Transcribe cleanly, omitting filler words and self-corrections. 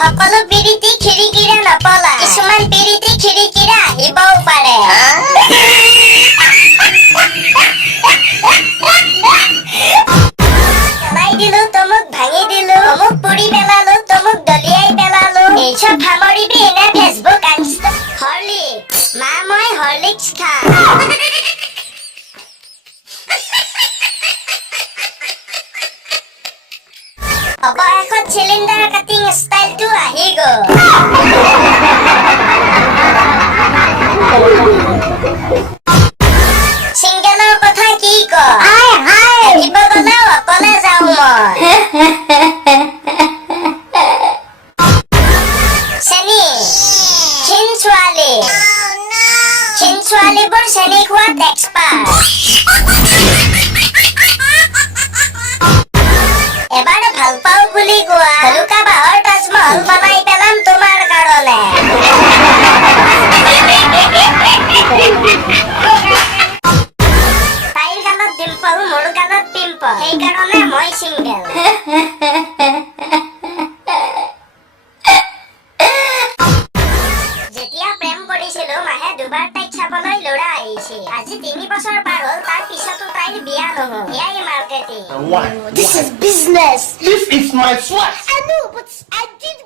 সকলো পিৰিতি খিৰিকিৰে নপলা কিছুমান পিৰিতি খিৰিকিৰে আহিবও পাৰে পেলাই দিলো তমুক ভাঙি দিলো তমুক পুৰি পেলালো তমুক দলিয়াই পেলালো এইসব সামৰিবি এনে ফেচবুক ইনষ্টা হৰলিক্স মা মই হৰলিক্স খাওঁ অবশেষত চিলিণ্ডাৰ কাটিং ষ্টাইলটো আহি গ'ল চিংগেলৰ কথা কি কয় আহিব গ'লেও অকলে যাওঁ মই চেনি ক্ষীণ ছোৱালীবোৰ চেনি খোৱাত এক্সপাৰ্ট এবাৰ ভাল পাওঁ বুলি কোৱা হলুকা বাহৰ তাজমহল বনাই পেলাম তোমাৰ কাৰণে তাইৰ গালত ডিম্পল মোৰ গালত পিম্পল সেইকাৰণে মই চিংগেল যেতিয়া প্ৰেম কৰিছিলো মাহে দুবাৰ তাইক চাবলৈ ল'ৰা আহিছিল আজি 3 বছৰ পাৰ হ'ল তাৰ পিছতো তাইৰ বিয়া নহ'ল এয়াই marketing What? This is business. This is my sweat. I know, but I did